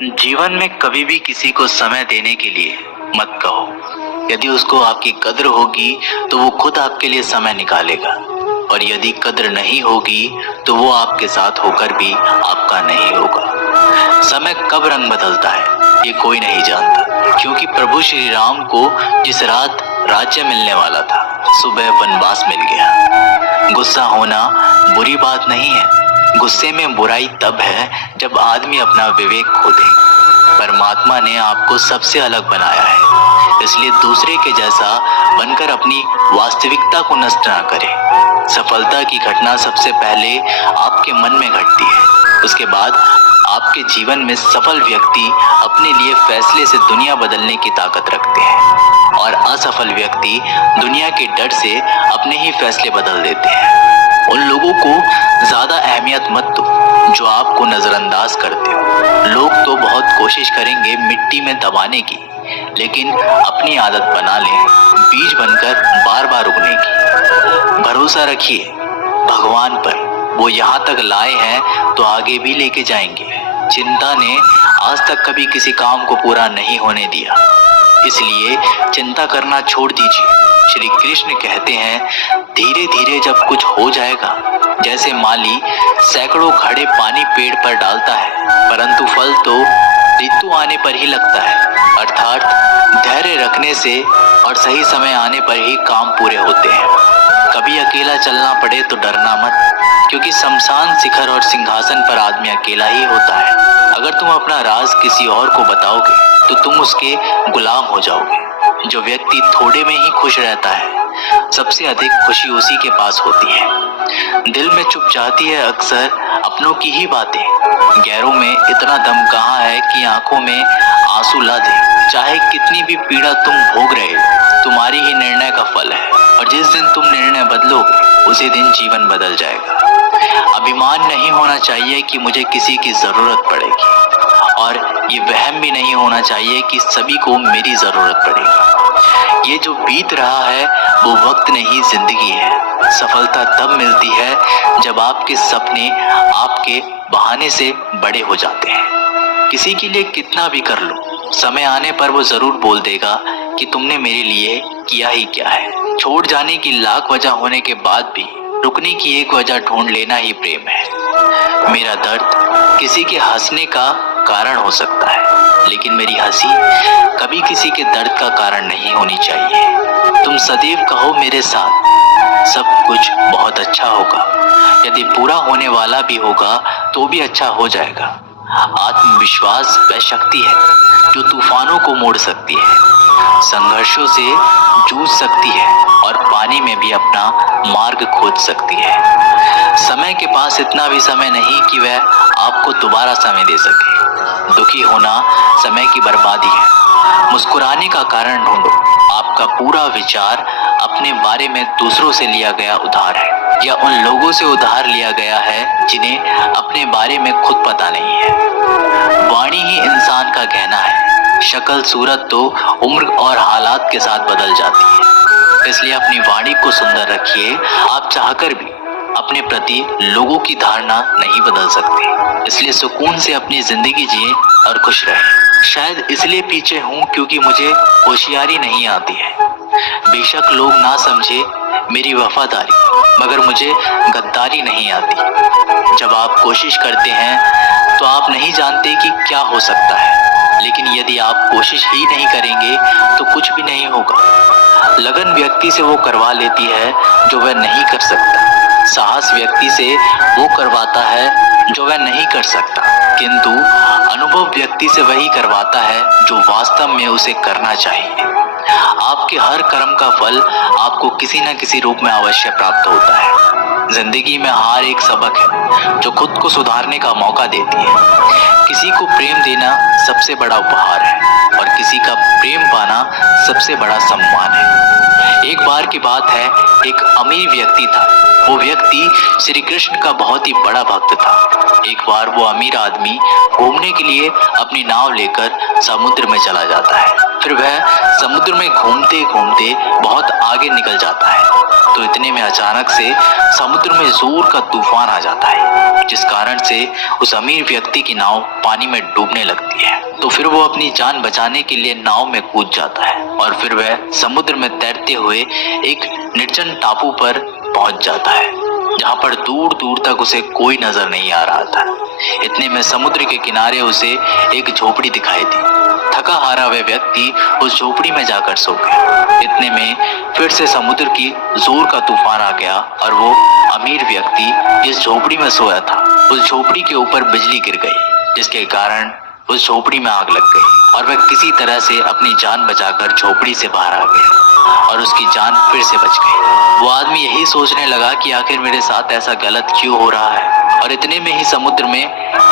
जीवन में कभी भी किसी को समय देने के लिए मत कहो। यदि उसको आपकी कद्र होगी तो वो खुद आपके लिए समय निकालेगा, और यदि कद्र नहीं होगी तो वो आपके साथ होकर भी आपका नहीं होगा। समय कब रंग बदलता है ये कोई नहीं जानता, क्योंकि प्रभु श्री राम को जिस रात राज्य मिलने वाला था, सुबह वनवास मिल गया। गुस्सा होना बुरी बात नहीं है, गुस्से में बुराई तब है जब आदमी अपना विवेक खो दे। परमात्मा ने आपको सबसे अलग बनाया है, इसलिए दूसरे के जैसा बनकर अपनी वास्तविकता को नष्ट ना करें। सफलता की घटना सबसे पहले आपके मन में घटती है, उसके बाद आपके जीवन में सफल व्यक्ति अपने लिए फैसले से दुनिया बदलने की ताकत रखते हैं, और असफल व्यक्ति दुनिया के डर से अपने ही फैसले बदल देते हैं। उन लोगों को ज्यादा अहमियत मत दो जो आपको नजरअंदाज करते हो। लोग तो बहुत कोशिश करेंगे मिट्टी में दबाने की, लेकिन अपनी आदत बना लें बीज बनकर बार बार उगने की। भरोसा रखिए भगवान पर, वो यहाँ तक लाए हैं तो आगे भी लेके जाएंगे। चिंता ने आज तक कभी किसी काम को पूरा नहीं होने दिया, इसलिए चिंता करना छोड़ दीजिए। श्री कृष्ण कहते हैं, धीरे धीरे जब कुछ हो जाएगा, जैसे माली सैकड़ों घड़े पानी पेड़ पर डालता है, परंतु फल तो ऋतु आने पर ही लगता है। अर्थात धैर्य रखने से और सही समय आने पर ही काम पूरे होते हैं। कभी अकेला चलना पड़े तो डरना मत, क्योंकि शमशान शिखर और सिंहासन पर आदमी अकेला ही होता है। अगर तुम अपना राज किसी और को बताओगे तो तुम उसके गुलाम हो जाओगे। जो व्यक्ति थोड़े में ही खुश रहता है, सबसे अधिक खुशी उसी के पास होती है। दिल में चुप जाती है अक्सर अपनों की ही बातें। गैरों में इतना दम कहाँ है कि आंखों में आंसू ला दे। चाहे कितनी भी पीड़ा तुम भोग रहे हो, तुम्हारी ही निर्णय का फल है, और जिस दिन तुम निर्णय बदलोगे उसी दिन जीवन बदल जाएगा। अभिमान नहीं होना चाहिए कि मुझे किसी की जरूरत पड़ेगी, और ये वहम भी नहीं होना चाहिए कि सभी को मेरी जरूरत पड़ेगी। ये जो बीत रहा है वो वक्त नहीं, जिंदगी है। सफलता तब मिलती है जब आपके सपने आपके बहाने से बड़े हो जाते हैं। किसी के लिए कितना भी कर लो, समय आने पर वो जरूर बोल देगा कि तुमने मेरे लिए किया ही क्या है। छोड़ जाने की लाख वजह होने के बाद भी रुकने की एक वजह ढूंढ लेना ही प्रेम है। मेरा दर्द किसी के हंसने का कारण हो सकता है, लेकिन मेरी हंसी कभी किसी के दर्द का कारण नहीं होनी चाहिए। तुम सदैव कहो मेरे साथ सब कुछ बहुत अच्छा होगा। यदि पूरा होने वाला भी होगा तो भी अच्छा हो जाएगा। आत्मविश्वास वह शक्ति है जो तूफानों को मोड़ सकती है, संघर्षों से जूझ सकती है, और पानी में भी अपना मार्ग खोज सकती है। समय के पास इतना भी समय नहीं कि वह आपको दोबारा समय दे सके। दुखी होना समय की बर्बादी है। मुस्कुराने का कारण ढूंढो। आपका पूरा विचार अपने बारे में दूसरों से लिया गया उधार है, या उन लोगों से उधार लिया गया है जिन्हें अपने बारे में खुद पता नहीं है। वाणी ही इंसान का गहना है। शक्ल सूरत तो उम्र और हालात के साथ बदल जाती है, इसलिए अपनी वाणी को सुंदर रखिए। आप चाहकर भी अपने प्रति लोगों की धारणा नहीं बदल सकते, इसलिए सुकून से अपनी जिंदगी जिए और खुश रहें। शायद इसलिए पीछे हूँ क्योंकि मुझे होशियारी नहीं आती है। बेशक लोग ना समझे मेरी वफादारी, मगर मुझे गद्दारी नहीं आती। जब आप कोशिश करते हैं तो आप नहीं जानते कि क्या हो सकता है, लेकिन यदि आप कोशिश ही नहीं करेंगे तो कुछ भी नहीं होगा। लगन व्यक्ति से वो करवा लेती है जो वह नहीं कर सकता। साहस व्यक्ति से वो करवाता है जो वह नहीं कर सकता, किंतु अनुभव व्यक्ति से वही करवाता है जो वास्तव में उसे करना चाहिए। आपके हर कर्म का फल आपको किसी न किसी रूप में अवश्य प्राप्त होता है। जिंदगी में हार एक सबक है जो खुद को सुधारने का मौका देती है। किसी को प्रेम देना सबसे बड़ा उपहार है, और किसी का प्रेम पाना सबसे बड़ा सम्मान है। एक बार की बात है, एक अमीर व्यक्ति था। वो व्यक्ति श्री कृष्ण का बहुत ही बड़ा भक्त था। एक बार वो अमीर आदमी घूमने के लिए अपनी नाव लेकर समुद्र में चला जाता है। फिर वह समुद्र में घूमते घूमते बहुत आगे निकल जाता है। तो इतने में अचानक से समुद्र में जोर का तूफान आ जाता है, जिस कारण से उस अमीर व्यक्ति की नाव पानी में डूबने लगती है। तो फिर वो अपनी जान बचाने के लिए नाव में कूद जाता है और फिर वह समुद्र में तैरते हुए एक निर्जन टापू पर पहुंच जाता है, जहां पर दूर दूर तक उसे कोई नजर नहीं आ रहा था। इतने में समुद्र के किनारे उसे एक झोपड़ी दिखाई दी। थका हारा वह व्यक्ति उस झोपड़ी में जाकर सो गया। इतने में फिर से समुद्र की जोर का तूफान आ गया और वो अमीर व्यक्ति जिस झोपड़ी में सोया था उस झोपड़ी के ऊपर बिजली गिर गई, जिसके कारण उस झोपड़ी में आग लग गई और वह किसी तरह से अपनी जान बचाकर झोपड़ी से बाहर आ गया और उसकी जान फिर से बच गई। वो आदमी यही सोचने लगा कि आखिर मेरे साथ ऐसा गलत क्यों हो रहा है। और इतने में ही समुद्र में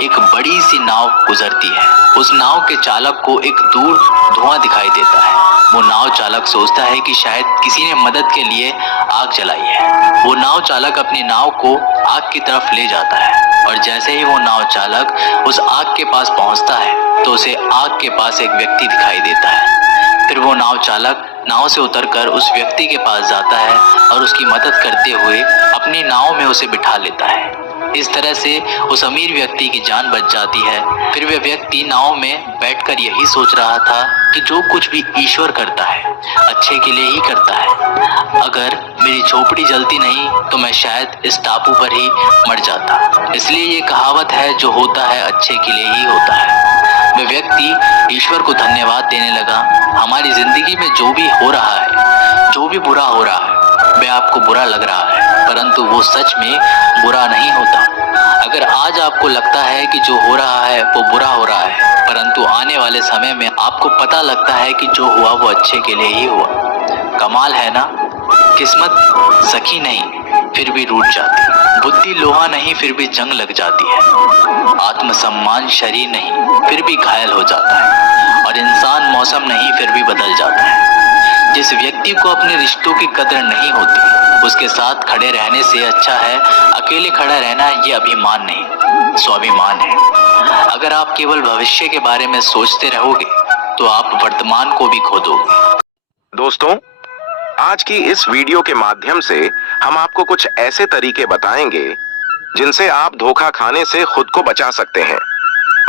एक बड़ी सी नाव गुजरती है। उस नाव के चालक को एक दूर धुआं दिखाई देता है। वो नाव चालक सोचता है कि शायद किसी ने मदद के लिए आग जलाई है। वो नाव चालक अपनी नाव को आग की तरफ ले जाता है और जैसे ही वो नाव चालक उस आग के पास पहुंचता है तो उसे आग के पास एक व्यक्ति दिखाई देता है। फिर वो नाव चालक नाव से उतरकर उस व्यक्ति के पास जाता है और उसकी मदद करते हुए अपनी नाव में उसे बिठा लेता है। इस तरह से उस अमीर व्यक्ति की जान बच जाती है। फिर वह व्यक्ति नाव में बैठकर यही सोच रहा था कि जो कुछ भी ईश्वर करता है अच्छे के लिए ही करता है। अगर मेरी झोपड़ी जलती नहीं तो मैं शायद इस टापू पर ही मर जाता। इसलिए ये कहावत है, जो होता है अच्छे के लिए ही होता है। वह व्यक्ति ईश्वर को धन्यवाद देने लगा। हमारी जिंदगी में जो भी हो रहा है, जो भी बुरा हो रहा है, वह आपको बुरा लग रहा है, परंतु वो सच में बुरा नहीं होता। अगर आज आपको लगता है कि जो हो रहा है वो बुरा हो रहा है, परंतु आने वाले समय में आपको पता लगता है कि जो हुआ वो अच्छे के लिए ही हुआ। कमाल है ना। किस्मत सखी नहीं फिर भी रूठ जाती, बुद्धि लोहा नहीं फिर भी जंग लग जाती है, आत्मसम्मान शरीर नहीं फिर भी घायल हो जाता है, और इंसान मौसम नहीं फिर भी बदल जाता है। जिस व्यक्ति को अपने रिश्तों की कदर नहीं होती उसके साथ खड़े रहने से अच्छा है अकेले खड़ा रहना। ये अभिमान नहीं, स्वाभिमान है। अगर आप केवल भविष्य के बारे में सोचते रहोगे तो आप वर्तमान को भी खो दोगे। दोस्तों, आज की इस वीडियो के माध्यम से हम आपको कुछ ऐसे तरीके बताएंगे जिनसे आप धोखा खाने से खुद को बचा सकते हैं।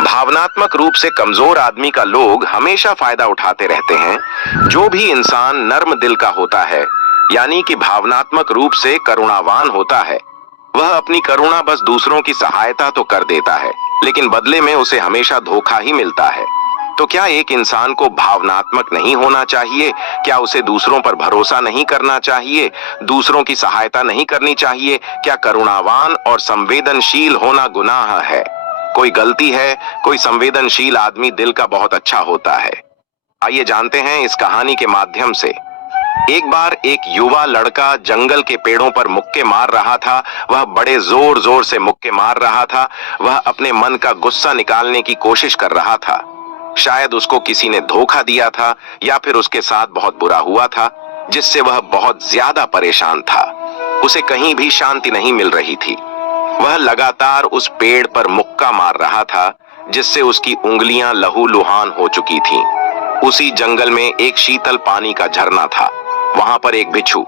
भावनात्मक रूप से कमजोर आदमी का लोग हमेशा फायदा उठाते रहते हैं। जो भी इंसान नर्म दिल का होता है, यानी कि भावनात्मक रूप से करुणावान होता है, वह अपनी करुणा बस दूसरों की सहायता तो कर देता है, लेकिन बदले में उसे हमेशा धोखा ही मिलता है। तो क्या एक इंसान को भावनात्मक नहीं होना चाहिए? क्या उसे दूसरों पर भरोसा नहीं करना चाहिए? दूसरों की सहायता नहीं करनी चाहिए? क्या करुणावान और संवेदनशील होना गुनाह है? कोई गलती है? कोई संवेदनशील आदमी दिल का बहुत अच्छा होता है। आइए जानते हैं इस कहानी के माध्यम से। एक बार एक युवा लड़का जंगल के पेड़ों पर मुक्के मार रहा था। वह बड़े जोर जोर से मुक्के मार रहा था। वह अपने मन का गुस्सा निकालने की कोशिश कर रहा था। शायद उसको किसी ने धोखा दिया था या फिर उसके साथ बहुत बुरा हुआ था, जिससे वह बहुत ज्यादा परेशान था। उसे कहीं भी शांति नहीं मिल रही थी। वह लगातार उस पेड़ पर मुक्का मार रहा था, जिससे उसकी उंगलियां लहूलुहान हो चुकी थीं। उसी जंगल में एक शीतल पानी का झरना था। वहां पर एक बिच्छू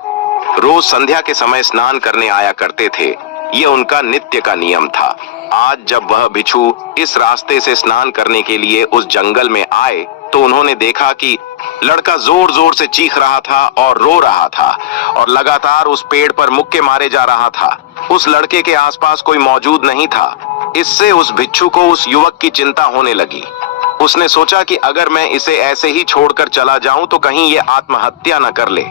रोज संध्या के समय स्नान करने आया करते थे। ये उनका नित्य का नियम था। आज जब वह बिच्छू इस रास्ते से स्नान करने के लिए उस जंगल में आए तो उन्होंने देखा कि लड़का जोर जोर से चीख रहा था और रो रहा था और लगातार उस पेड़ पर मुक्के मारे जा रहा था। उस लड़के के आसपास कोई मौजूद नहीं था। इससे उस बिच्छू को उस युवक की चिंता होने लगी। उसने सोचा कि अगर मैं इसे ऐसे ही छोड़कर चला जाऊं तो कहीं ये आत्महत्या न कर ले।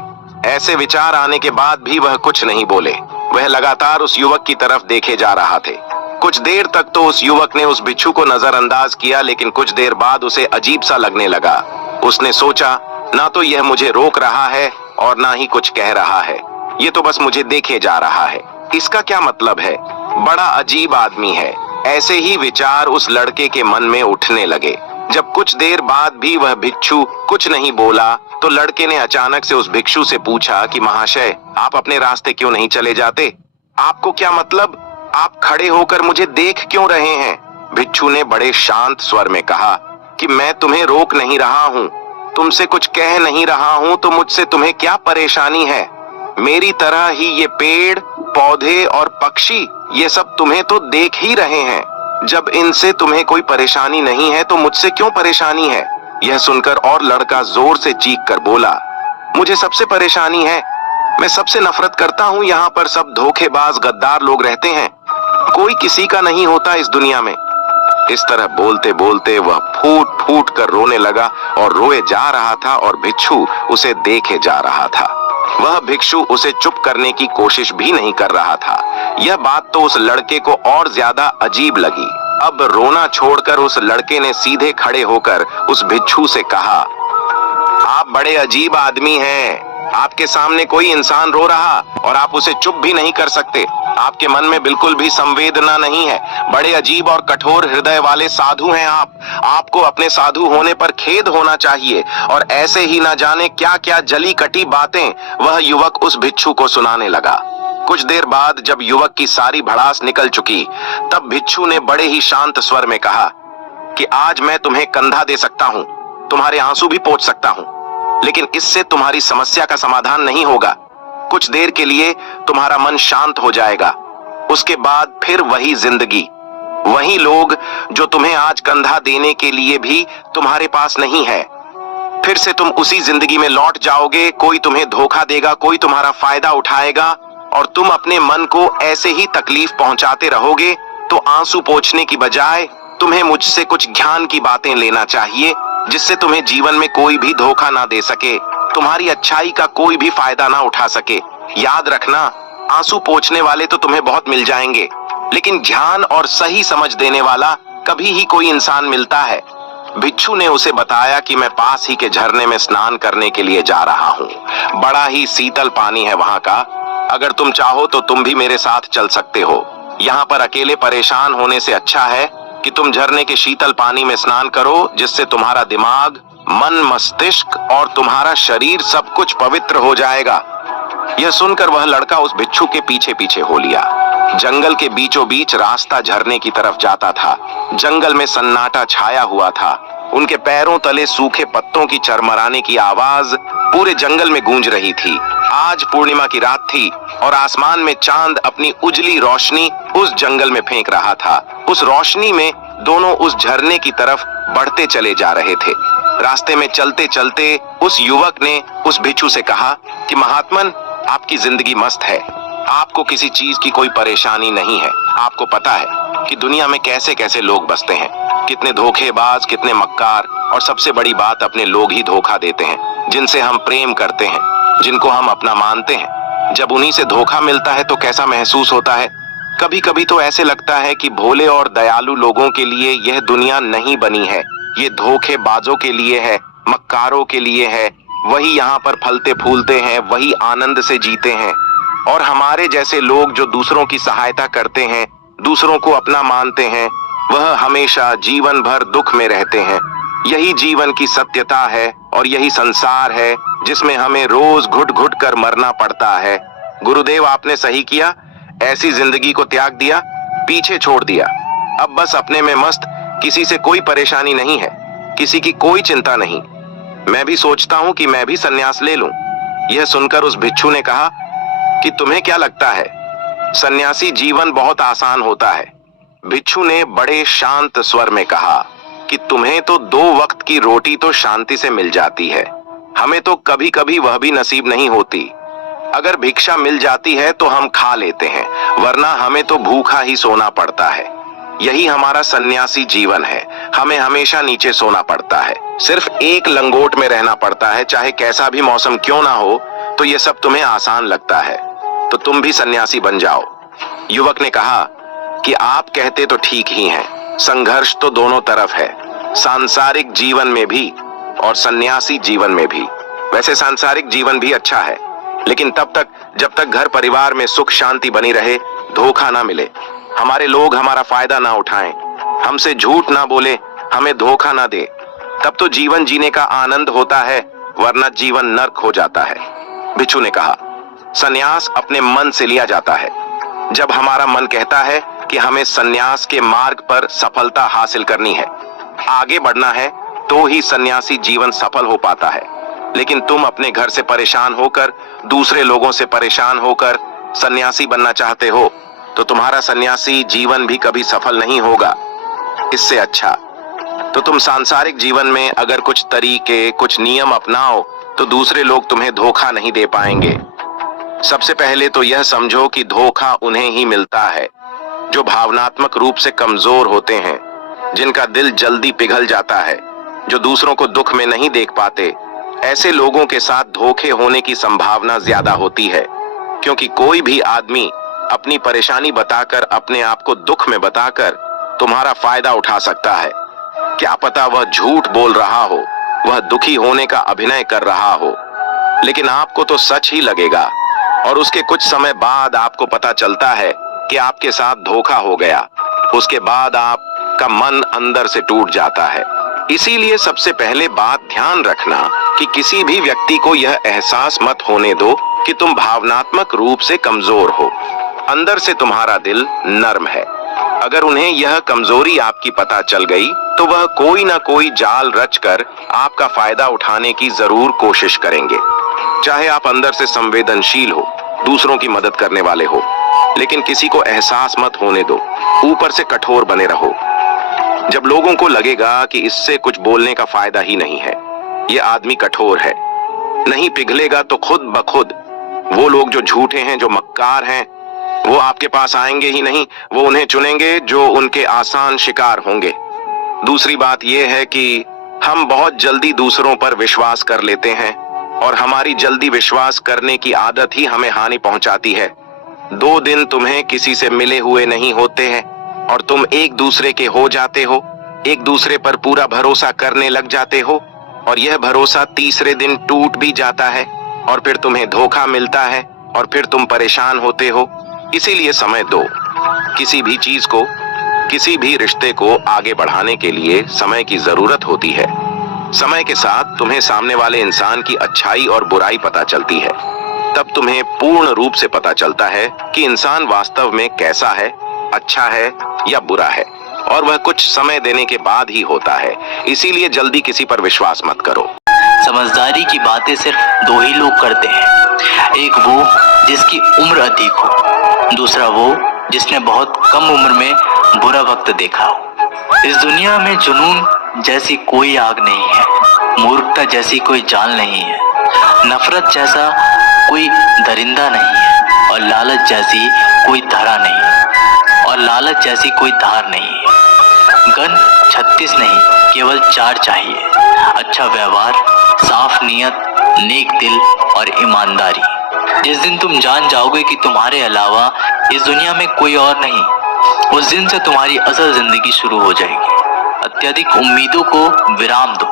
ऐसे विचार आने के बाद भी वह कुछ नहीं बोले। वह लगातार उस युवक की तरफ देखे जा रहा थे। कुछ देर तक तो उस युवक ने उस बिच्छू को नजरअंदाज किया, लेकिन कुछ देर बाद उसे अजीब सा लगने लगा। उसने सोचा, ना तो यह मुझे रोक रहा है और ना ही कुछ कह रहा है, ये तो बस मुझे देखे जा रहा है। इसका क्या मतलब है? बड़ा अजीब आदमी है। ऐसे ही विचार उस लड़के के मन में उठने लगे। जब कुछ देर बाद भी वह भिक्षु कुछ नहीं बोला तो लड़के ने अचानक से उस भिक्षु से पूछा कि महाशय, आप अपने रास्ते क्यों नहीं चले जाते? आपको क्या मतलब? आप खड़े होकर मुझे देख क्यों रहे हैं? भिक्षु ने बड़े शांत स्वर में कहा कि मैं तुम्हें रोक नहीं रहा हूँ, तुमसे कुछ कह नहीं रहा हूं तो मुझसे तुम्हें क्या परेशानी है? मेरी तरह ही ये पेड़, पौधे और पक्षी, ये सब तुम्हें तो देख ही रहे हैं। जब इनसे तुम्हें कोई परेशानी नहीं है तो मुझसे क्यों परेशानी है? यह सुनकर और लड़का जोर से चीख कर बोला, मुझे सबसे परेशानी है। मैं सबसे नफरत करता हूँ। यहाँ पर सब धोखेबाज, गद्दार लोग रहते हैं। कोई किसी का नहीं होता इस दुनिया में। इस तरह बोलते बोलते वह फूट फूट कर रोने लगा और रोए जा रहा था और भिक्षु उसे देखे जा रहा था। वह भिक्षु उसे चुप करने की कोशिश भी नहीं कर रहा था। यह बात तो उस लड़के को और ज्यादा अजीब लगी। अब रोना छोड़कर उस लड़के ने सीधे खड़े होकर उस भिक्षु से कहा, आप बड़े अजीब आदमी हैं। आपके सामने कोई इंसान रो रहा और आप उसे चुप भी नहीं कर सकते। आपके मन में बिल्कुल भी संवेदना नहीं है। बड़े अजीब और कठोर हृदय वाले साधु हैं आप। आपको अपने साधु होने पर खेद होना चाहिए। और ऐसे ही ना जाने क्या क्या जली कटी बातें वह युवक उस भिक्षु को सुनाने लगा। कुछ देर बाद जब युवक की सारी भड़ास निकल चुकी, तब भिक्षु ने बड़े ही शांत स्वर में कहा कि आज मैं तुम्हें कंधा दे सकता हूँ, तुम्हारे आंसू भी पोंछ सकता हूँ, लेकिन इससे तुम्हारी समस्या का समाधान नहीं होगा। कुछ देर के लिए तुम्हारा मन शांत हो जाएगा, उसके बाद फिर वही जिंदगी, वही लोग जो तुम्हें आज कंधा देने के लिए भी तुम्हारे पास नहीं है। फिर से तुम उसी जिंदगी में लौट जाओगे। कोई तुम्हें धोखा देगा, कोई तुम्हारा फायदा उठाएगा और तुम अपने मन को ऐसे ही तकलीफ पहुंचाते रहोगे। तो आंसू पोंछने की बजाय तुम्हें मुझसे कुछ ज्ञान की बातें लेना चाहिए, जिससे तुम्हें जीवन में कोई भी धोखा ना दे सके, तुम्हारी अच्छाई का कोई भी फायदा ना उठा सके। याद रखना, आंसू पोंछने वाले तो तुम्हें बहुत मिल जाएंगे, लेकिन ध्यान और सही समझ देने वाला कभी ही कोई इंसान मिलता है। भिक्षु ने उसे बताया कि मैं पास ही के झरने में स्नान करने के लिए जा रहा हूँ। बड़ा ही शीतल पानी है वहाँ का। अगर तुम चाहो तो तुम भी मेरे साथ चल सकते हो। यहाँ पर अकेले परेशान होने से अच्छा है कि तुम झरने के शीतल पानी में स्नान करो, जिससे तुम्हारा दिमाग, मन, मस्तिष्क और तुम्हारा शरीर सब कुछ पवित्र हो जाएगा। यह सुनकर वह लड़का उस भिक्षु के पीछे पीछे हो लिया। जंगल के बीचों बीच रास्ता झरने की तरफ जाता था। जंगल में सन्नाटा छाया हुआ था। उनके पैरों तले सूखे पत्तों की चरमराने की आवाज पूरे जंगल में गूंज रही थी। आज पूर्णिमा की रात थी और आसमान में चांद अपनी उजली रोशनी उस जंगल में फेंक रहा था। उस रोशनी में दोनों उस झरने की तरफ बढ़ते चले जा रहे थे। रास्ते में चलते चलते उस युवक ने उस भिक्षु से कहा कि महात्मन, आपकी जिंदगी मस्त है। आपको किसी चीज की कोई परेशानी नहीं है। आपको पता है कि दुनिया में कैसे कैसे लोग बसते हैं, कितने धोखेबाज, कितने मक्कार, और सबसे बड़ी बात, अपने लोग ही धोखा देते हैं, जिनसे हम प्रेम करते हैं, जिनको हम अपना मानते हैं। जब उन्हीं से धोखा मिलता है तो कैसा महसूस होता है। कभी कभी तो ऐसे लगता है कि भोले और दयालु लोगों के लिए यह दुनिया नहीं बनी है। ये धोखेबाजों के लिए है, मक्कारों के लिए है। वही यहाँ पर फलते फूलते हैं, वही आनंद से जीते हैं। और हमारे जैसे लोग जो दूसरों की सहायता करते हैं, दूसरों को अपना मानते हैं, वह हमेशा जीवन भर दुख में रहते हैं। यही जीवन की सत्यता है और यही संसार है जिसमें हमें रोज घुट घुट कर मरना पड़ता है। गुरुदेव, आपने सही किया। ऐसी जिंदगी को त्याग दिया, पीछे छोड़ दिया। अब बस अपने में मस्त, किसी से कोई परेशानी नहीं है, किसी की कोई चिंता नहीं। मैं भी सोचता हूँ कि मैं भी संन्यास ले लूं। यह सुनकर उस भिक्षु ने कहा कि तुम्हें क्या लगता है, सन्यासी जीवन बहुत आसान होता है। भिक्षु ने बड़े शांत स्वर में कहा कि तुम्हें तो 2 वक्त की रोटी तो शांति से मिल जाती है, हमें तो कभी कभी वह भी नसीब नहीं होती। अगर भिक्षा मिल जाती है तो हम खा लेते हैं, वरना हमें तो भूखा ही सोना पड़ता है। यही हमारा सन्यासी जीवन है। हमें हमेशा नीचे सोना पड़ता है, सिर्फ एक लंगोट में रहना पड़ता है, चाहे कैसा भी मौसम क्यों ना हो। तो ये सब तुम्हें आसान लगता है, तो तुम भी सन्यासी बन जाओ। युवक ने कहा कि आप कहते तो ठीक ही हैं, संघर्ष तो दोनों तरफ है, सांसारिक जीवन में भी और सन्यासी जीवन में भी। वैसे सांसारिक जीवन भी अच्छा है, लेकिन तब तक जब तक घर परिवार में सुख शांति बनी रहे, धोखा ना मिले, हमारे लोग हमारा फायदा ना उठाएं, हमसे झूठ ना बोले, हमें धोखा ना दे, तब तो जीवन जीने का आनंद होता है, वरना जीवन नर्क हो जाता है। भिक्षु ने कहा, सन्यास अपने मन से लिया जाता है। जब हमारा मन कहता है कि हमें सन्यास के मार्ग पर सफलता हासिल करनी है, आगे बढ़ना है, तो ही सन्यासी जीवन सफल हो पाता है। लेकिन तुम अपने घर से परेशान होकर, दूसरे लोगों से परेशान होकर सन्यासी बनना चाहते हो, तो तुम्हारा सन्यासी जीवन भी कभी सफल नहीं होगा। इससे अच्छा तो तुम सांसारिक जीवन में अगर कुछ तरीके, कुछ नियम अपनाओ, तो दूसरे लोग तुम्हें धोखा नहीं दे पाएंगे। सबसे पहले तो यह समझो कि धोखा उन्हें ही मिलता है जो भावनात्मक रूप से कमजोर होते हैं, जिनका दिल जल्दी पिघल जाता है, जो दूसरों को दुख में नहीं देख पाते। ऐसे लोगों के साथ धोखे होने की संभावना ज्यादा होती है, क्योंकि कोई भी आदमी अपनी परेशानी बताकर, अपने आप को दुख में बताकर तुम्हारा फायदा उठा सकता है। क्या पता वह झूठ बोल रहा हो, वह दुखी होने का अभिनय कर रहा हो, लेकिन आपको तो सच ही लगेगा और उसके कुछ समय बाद आपको पता चलता है कि आपके साथ धोखा हो गया। उसके बाद आपका मन अंदर से टूट जाता है। इसीलिए सबसे पहले बात ध्यान रखना कि किसी भी व्यक्ति को यह एहसास मत होने दो कि तुम भावनात्मक रूप से कमजोर हो। अंदर से तुम्हारा दिल नर्म है। अगर उन्हें यह कमजोरी आपकी पता चल गई, तो वह कोई ना कोई जाल रचकर आपका फायदा उठाने की जरूर कोशिश करेंगे। चाहे आप अंदर से संवेदनशील हो, दूसरों की मदद करने वाले हो, लेकिन किसी को एहसास मत होने दो। ऊपर से कठोर बने रहो। जब लोगों को लगेगा कि इससे कुछ बोलने का फायदा ही नहीं है, ये आदमी कठोर है, नहीं पिघलेगा, तो खुद ब खुद वो लोग जो झूठे हैं, जो मक्कार हैं, वो आपके पास आएंगे ही नहीं। वो उन्हें चुनेंगे जो उनके आसान शिकार होंगे। दूसरी बात यह है कि हम बहुत जल्दी दूसरों पर विश्वास कर लेते हैं और हमारी जल्दी विश्वास करने की आदत ही हमें हानि पहुंचाती है। 2 दिन तुम्हें किसी से मिले हुए नहीं होते हैं और तुम एक दूसरे के हो जाते हो, एक दूसरे पर पूरा भरोसा करने लग जाते हो, और यह भरोसा तीसरे दिन टूट भी जाता है और फिर तुम्हें धोखा मिलता है और फिर तुम परेशान होते हो। इसीलिए समय दो। किसी भी चीज को, किसी भी रिश्ते को आगे बढ़ाने के लिए समय की जरूरत होती है। समय के साथ तुम्हें सामने वाले इंसान की अच्छाई और बुराई पता चलती है। तब तुम्हें पूर्ण रूप से पता चलता है कि इंसान वास्तव में कैसा है, अच्छा है या बुरा है, और वह कुछ समय देने के बाद ही होता है। इसीलिए जल्दी किसी पर विश्वास मत करो। समझदारी की बातें सिर्फ 2 ही लोग करते हैं। एक वो जिसकी उम्र अधिक हो, दूसरा वो जिसने बहुत कम उम्र में बुरा वक्त देखा हो। इस दुनिया में जुनून जैसी कोई आग नहीं है, मूर्खता जैसी कोई जाल नहीं है, नफरत जैसा कोई दरिंदा नहीं है, और लालच जैसी कोई धारा नहीं है, और लालच जैसी कोई धार नहीं है। गन 36 नहीं, केवल 4 चाहिए: अच्छा व्यवहार, साफ नियत, नेक दिल और ईमानदारी। जिस दिन तुम जान जाओगे कि तुम्हारे अलावा इस दुनिया में कोई और नहीं, उस दिन से तुम्हारी असल जिंदगी शुरू हो जाएगी। अत्यधिक उम्मीदों को विराम दो,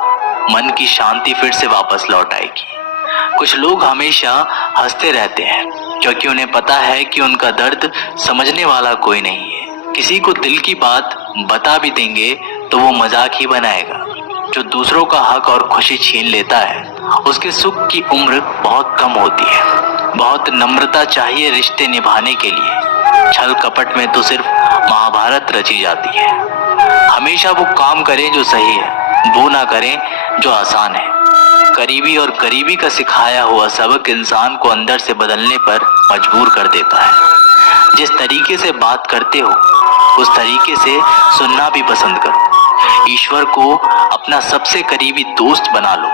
मन की शांति फिर से वापस लौट आएगी। कुछ लोग हमेशा हंसते रहते हैं क्योंकि उन्हें पता है कि उनका दर्द समझने वाला कोई नहीं है। किसी को दिल की बात बता भी देंगे तो वो मजाक ही बनाएगा। जो दूसरों का हक और खुशी छीन लेता है, उसके सुख की उम्र बहुत कम होती है। बहुत नम्रता चाहिए रिश्ते निभाने के लिए। छल कपट में तो सिर्फ महाभारत रची जाती है। हमेशा वो काम करें जो सही है, वो ना करें जो आसान है। करीबी और करीबी का सिखाया हुआ सबक इंसान को अंदर से बदलने पर मजबूर कर देता है। जिस तरीके से बात करते हो, उस तरीके से सुनना भी पसंद करो। ईश्वर को अपना सबसे करीबी दोस्त बना लो,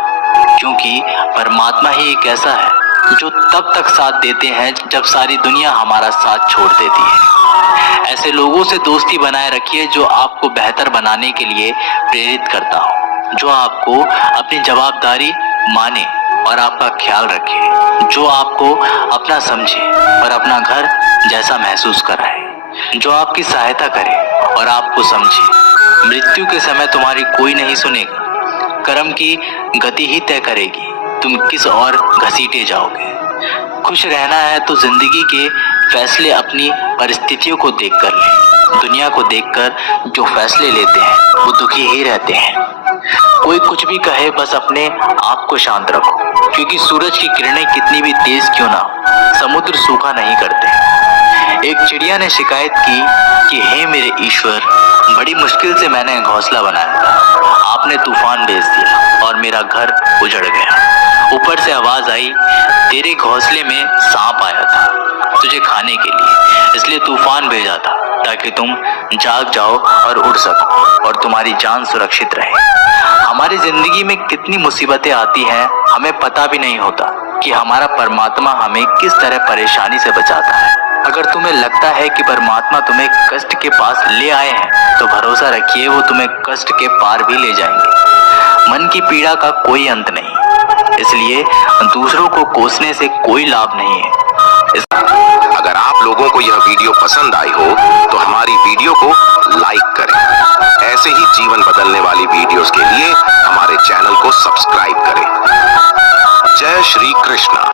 क्योंकि परमात्मा ही एक ऐसा है जो तब तक साथ देते हैं जब सारी दुनिया हमारा साथ छोड़ देती है। ऐसे लोगों से दोस्ती बनाए रखिए जो आपको बेहतर बनाने के लिए प्रेरित करता हो, जो आपको अपनी जवाबदारी माने और आपका ख्याल रखे, जो आपको अपना समझे और अपना घर जैसा महसूस कराए, जो आपकी सहायता करे और आपको समझे। मृत्यु के समय तुम्हारी कोई नहीं सुनेगा। कर्म की गति ही तय करेगी तुम किस ओर घसीटे जाओगे। खुश रहना है तो जिंदगी के फैसले अपनी परिस्थितियों को देखकर लें। दुनिया को देखकर जो फैसले लेते हैं वो दुखी ही रहते हैं। कोई कुछ भी कहे, बस अपने आप को शांत रखो, क्योंकि सूरज की किरणें कितनी भी तेज क्यों ना हो, समुद्र सूखा नहीं करते। एक चिड़िया ने शिकायत की कि हे मेरे ईश्वर, बड़ी मुश्किल से मैंने घोंसला बनाया था, आप आपने तूफान भेज दिया और मेरा घर उजड़ गया। ऊपर से आवाज आई, तेरे घोंसले में सांप आया था तुझे खाने के लिए, इसलिए तूफान भेजा था ताकि तुम जाग जाओ और उड़ सको और तुम्हारी जान सुरक्षित रहे। हमारी जिंदगी में कितनी मुसीबतें आती हैं, हमें पता भी नहीं होता कि हमारा परमात्मा हमें किस तरह परेशानी से बचाता है। अगर तुम्हें लगता है कि परमात्मा तुम्हें कष्ट के पास ले आए हैं तो भरोसा रखिए वो तुम्हें कष्ट के पार भी ले जाएंगे। मन की पीड़ा का कोई अंत नहीं, इसलिए दूसरों को कोसने से कोई लाभ नहीं है। अगर आप लोगों को यह वीडियो पसंद आई हो तो हमारी वीडियो को लाइक करें। ऐसे ही जीवन बदलने वाली वीडियोस के लिए हमारे चैनल को सब्सक्राइब करें। जय श्री कृष्णा।